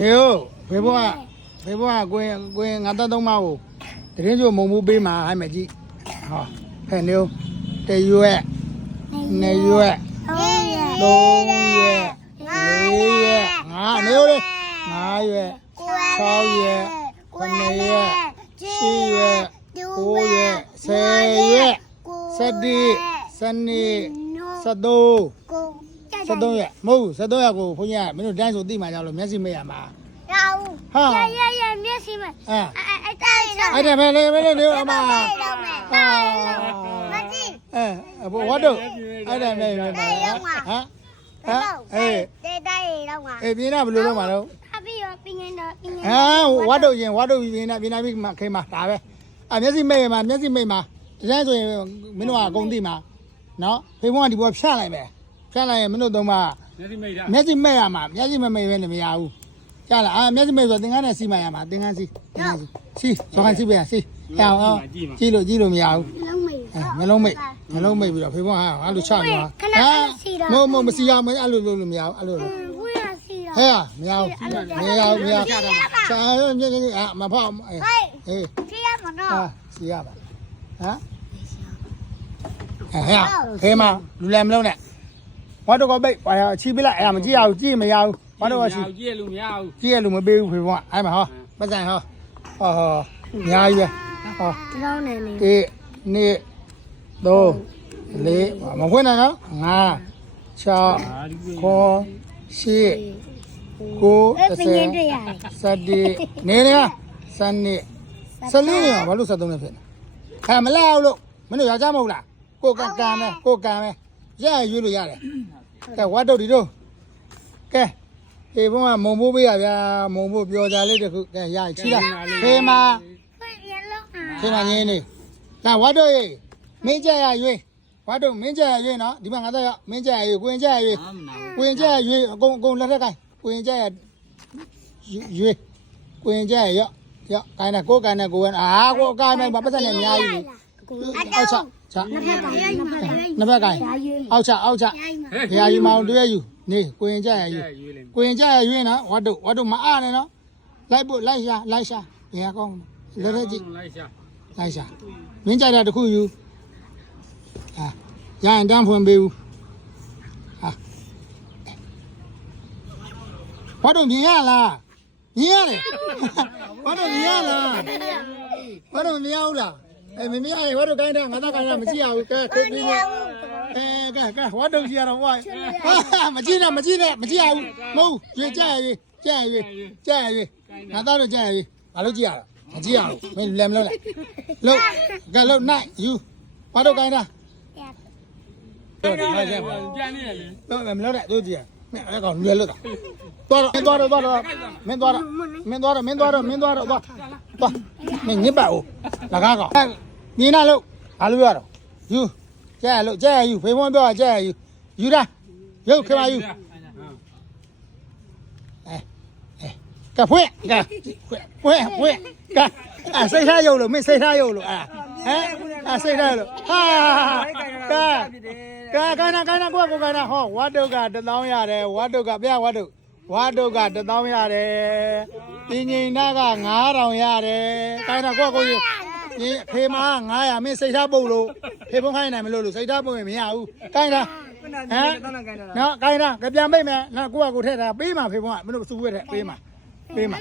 ဟေးဟုတ်ဖေဘွားဖေဘွားကိုရင်ကိုရင်ငါတတ်သုံးမကိုတရင်ကျိုမုံမှုပေးမှာဟဲ့မကြည့်ဟောဖဲနေဦးတရွက်နှစ်ရွက်သုံးရွက်လေးရွက်ငါနေဦးလေငါးရွက်၆ရွက်ခုနှစ်ရွက်ရှစ်ရွက်ကိုးရွက်ဆယ်ရွက်ဆယ်တိဆယ်နှ စ်ဆယ်သုံးကိုဆယ်သုံးရွက်မဟုတ်ဘူးဆယ်သုံးရွက်ကိုဘုန်းကြီးကမင်းတို့တိုင်းဆိုသိမှကြောက်လို့မျက်စိမိတ်ရမှာရောဟာရရရမျက်စိမအဲအဲ့အဲ့တိုင်းတော့အဲ့ဒါပဲလေပဲလေလေအမတော့မယ်တော့မယ်မကြည့်အဲဘဝတ်တို့အဲ့ဒါပဲပဲဟမ်ဟမ်အေးတေးတိုင်းတော့မှာအေးပြင်းတာဘယ်လိုလုပ်မှာတော့အပြီးရောပြင်းနေတော့ပြင်းနေဟမ်ဝတ်တို့ရင်ဝတ်တို့ပြင်းတာပြင်းတာပြီးမှခိမှာဒါပဲအမျက်စိမိတ်မှာမျက်စိမိတ်မှာဒီတိုင်းဆိုရင်မင်းတို့ကအကုန်သိမှာနော်ဖေဖုံးကဒီဘောဖြတ်လိုက်မယ် ဖြတ်လိုက်ရင်မင်းတို့သုံးပါမျက်စိမိတ်တာမျက်စိမိတ်ရမှာမျက်စိမမိတ်ပဲနဲ့မရဘူးကြားလားအာမျက်စိမိတ်ဆိုသင်္ကန်းနဲ့စီမရမှာသင်္ကန်းစီသင်္ကန်းစီစီစောကန်စီပဲစီဟဲ့အောင်ကြည့်လို့ကြည့်လို့မရဘူးလုံးမေးအဲမလုံးမိတ်မလုံးမိတ်ပြီးတော့ဖေဖေဟာအဲ့လိုချနေပါခဏခဏစီတာမမမစီရမအဲ့လိုလိုလို့မရဘူးအဲ့လိုလိုဝိရစီတာဟဲ့မရဘူးမရဘူးမရဘူးစာရမြင်ကြီးအမဖောက်အေးဟေးအေးစီရမနော်ဟာစီရပါဟမ်ဟဲ့ဟဲ့မလူလည်းမလုံးနဲ့ ဘာတော့ကပိတ်ဘာချီးပြလိုက်အဲ့ဒါမကြည့်ရဘူးကြည့်မရဘူးဘာတော့ကချီကြည့်ရလို့မရဘူးကြည့်ရလို့မပေးဘူးဖေဖေကအဲ့မှာဟောပတ်စံဟောဟောဟောအများကြီးပဲဟောဒီလောင်းနေနေတစ်နှစ်သုံးလေးမခွင့်နဲ့နော်ငါး၆ခေါ်ရှစ်ကိုအဲ့တစ်ပြဆယ်င်းတွေ့ရတယ်စက်တီနေနေစနစ်စလေးနေဘာလို့စက်သုံးနေဖြစ်လဲအဲမလဲအောင်လို့မင်းတို့ယောက်ျားမဟုတ်လားကိုကကံပဲကိုကံပဲရရရွေးလို့ရတယ် ကဲဝတ်တုတ်ဒီတို့ကဲဒီဘုံကမုံမိုးပေးရဗျာမုံမိုးပြောကြလေးတခုကဲရချီလာဖေးမာဟေးရလုံးအာဖေးမာငင်းနေဒါဝတ်တုတ်ရေမင်းကြရရွေးဝတ်တုတ်မင်းကြရရွေးနော်ဒီမှာငါတော့မင်းကြရရွေးကိုရင်ကြရရွေးကိုရင်ကြက်ရွေးအကုန်အကုန်လက်ထက်ကိုင်းကိုရင်ကြက်ရွေးကိုရင်ကြက်ရော့ရော့ကိုင်းတယ်ကိုကိုင်းတယ်ကိုရင်အာကိုအကိုင်းမယ်ပတ်သက်နေအများကြီး အောက်ချချနှစ်ဖက်ကရိုက်မှာရိုက်နှစ်ဘက်ကိုင်းအောက်ချအောက်ချရိုက်မှာဘုရားကြီးမောင်တွေ့ရယူနေကိုရင်ကြက်ရွေးရွေးလိမ့်ကိုရင်ကြက်ရွေးနော်ဝတ်တို့ဝတ်တို့မအားနဲ့နော်လိုက်ဖို့လိုက်ရှာလိုက်ရှာဘယ်ကောင်းလက်ထက်ကြည့်လိုက်ရှာလိုက်ရှာမင်းကြက်တာတခုယူဟာရရင်တန်းဖွင့်ပေးဘူးဟာဝတ်တို့မြင်ရလားမြင်ရတယ်ဝတ်တို့မြင်ရလားဝတ်တို့မြင်ရဘူးလား အဲမမြင်ရရင်ဝတ်တို့ကိုင်းတာငါတော့ကိုင်းတာမကြည့်ရဘူးကဲခုတ်ပြီးနေအဲကဲကဲဝတ်တို့ကြည့်ရတော့ဝါဟာမကြည့်နဲ့မကြည့်နဲ့မကြည့်ရဘူးမဟုတ်ရွေကြက်ရွေကြက်ရွေကြက်ရွေငါတော့ကြက်ရွေဘာလို့ကြည့်ရတာမကြည့်ရဘူးမင်းလည်းမလုပ်လိုက်လို့ကဲလို့နိုင်ယူဝတ်တို့ကိုင်းတာတော့ဒီမှာကျက်ပါပြန်နေရလေတော့မလုပ်နဲ့တို့ကြည့်ရ မင်းအဲ့ကောင်လွယ်လို့တာသွားတော့သွားတော့သွားတော့မင်းသွားတော့မင်းသွားတော့မင်းသွားတော့မင်းသွားတော့သွားသွားမင်းညစ်ပါဦးလကားကောင်မြင်နာလို့ဘာလို့ရတော့ယူကျဲလို့ကျဲယူဖေဖုံးပြောကျဲယူယူတာရုပ်ခမယူအဲအဲကဖွင့်ကဖွင့်ဖွင့်ကအဲစိတ်ထားရုပ်လို့မင်းစိတ်ထားရုပ်လို့အာဟမ်အဲစိတ်ထားလို့ဟာကဲ ကဲကဲနာကဲနာကိုကိုကဲနာဟောဝတ်တုတ်က1000ရတယ်ဝတ်တုတ်ကပြဝတ်တုတ်ဝတ်တုတ်က1000ရတယ်တင်းငိန်နာက9000ရတယ်ကဲနာကိုကိုကြီးဒီဖေမ900မင်းစိတ်ထားပုတ်လို့ဖေဖုံးခိုင်းနိုင်မလို့လို့စိတ်ထားပုတ်ရင်မရဘူးကဲနာဟမ်နော်ကဲနာကပြန်ပိတ်မယ်နော်ကိုကကိုထည့်တာပေးမှာဖေဖုံးကမင်းတို့စုဝဲတဲ့ပေးမှာပေးမှာ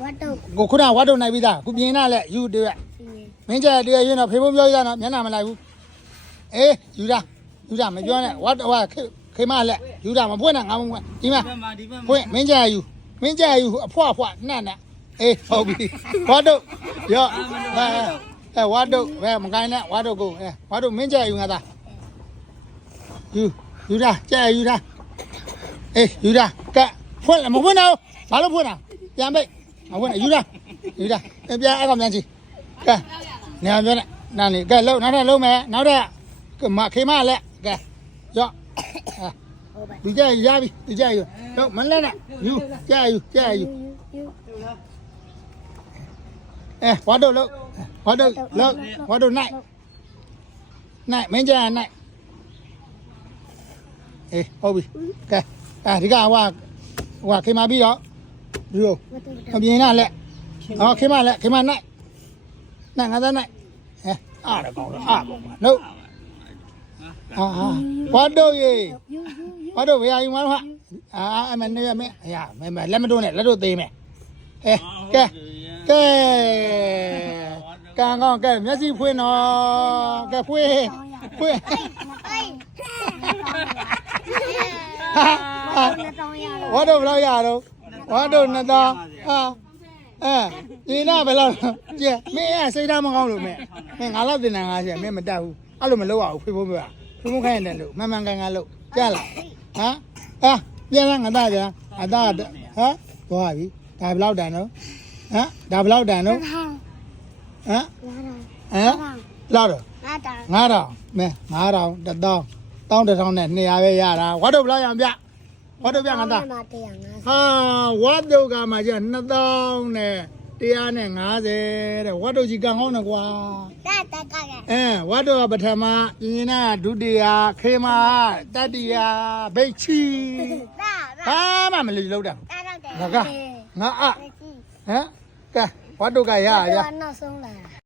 ဝတ်တော့ကိုခုနဝတ်တုတ်နိုင်ပြီးသားခုပြင်လာလက်ယူတရွက်မင်းကျတရွက်ရင်းတော့ဖေဖုံးပြောရတော့မျက်နှာမလိုက်ဘူး အေးယူတာယူတာမပြောနဲ့ဝတ်ဟိုခေမလက်ယူတာမဖွင့်နဲ့ငါမဖွင့်ဒီမှာဘက်မှာဒီဘက်မှာဖွင့်မင်းကြယူမင်းကြယူအဖွားဖွားနှက်နှက်အေးဟုတ်ပြီဝတ်တို့ရော့အဲအဲဝတ်တို့ဘယ်မကိုင်းနဲ့ဝတ်တို့ကိုအဲဝတ်တို့မင်းကြယူငါသားယူယူတာကြယူတာအေးယူတာကဲဖွင့်မဖွင့်တော့ဘာလို့ဖွင့်တာပြန်ပိတ်မဖွင့်နဲ့ယူတာယူတာပြန်အဲ့ကောင်ပြန်ချီကဲနေအောင်ပြောနဲ့နားနေကဲလုံးနောက်ထပ်လုံးမယ်နောက်ထပ် ကမခေမလက်ကဲရော့ဒီကြရပြီဒီကြရတော့မလဲနဲ့ယူကြယူကြယူအဲဝါတော့လို့ဝါတော့လို့ဝါတော့နိုင်နိုင်မင်းကြနိုင်အေးဟုတ်ပြီကဲအဲဒီကဟိုဟိုခေမပြီးတော့ဒီလိုဝတ်တော့အပြင်ကလက်ဟောခေမလက် ခေမနိုင်နိုင်ငါသားနိုင်ဟဲအားရကောင်းတော့အားပေါ့ကွာလို့အာဘာတော့ရေယူယူယူဘာတော့ဘယ်အရင်မလို့ဟာအာအမနေရမယ်အရာမဲမဲလက်မတွန်းနဲ့လက်တို့သေးမယ်ဟဲကဲကဲကံကောင်းကဲမျက်စိဖွင့်တော့ကဲဖွင့်ဖွင့်အေးဟာဟာနှစ်တောင်းရတော့ဝါတော့ဘယ်လောက်ရတော့ဝါတော့နှစ်သောင်းဟာအဲဒီနာဘယ်လောက်ကျမင်းအဲ့စိတ်ဓာတ်မကောင်းလို့မဲမင်းငါလောက်တင်နေငါရှိမင်းမတက်ဘူး အဲ့လိုမလုပ်ရဘူးဖေဖို့ပြောဖေဖို့ခိုင်းတယ်လို့မှန်မှန်ကန်ကန်လို့ကြားလားဟမ်အာပြန်လာငါသားကြာအသားဟမ်သွားပြီဒါဘယ်လောက်တန်တော့ဟမ်ဒါဘယ်လောက်တန်တော့ဟာဟမ်လာတော့ဟမ်လောက်တော့လာတာ9000မဲ9000တစ်သောင်းတောင်းတစ်ထောင်နဲ့200ပဲရတာဝါတော့ဘယ်လောက်ရအောင်ပြဝါတော့ပြငါသားမှာတရားငါဟာဝတ်တုတ်ကမှကျ2000နဲ့ 150တဲ့ဝတ်တုတ်ကြီးကံကောင်းတယ်ကွာတာတာကရအဲဝတ်တုတ်ကပထမပြင်းနာဒုတိယခေမတတိယဘိတ်ချီတာဘာမှမလို့လောက်တာတာတော့တယ်ငါကငါအဟမ်ကဲဝတ်တုတ်ကရရ တော့နောက်ဆုံးလာ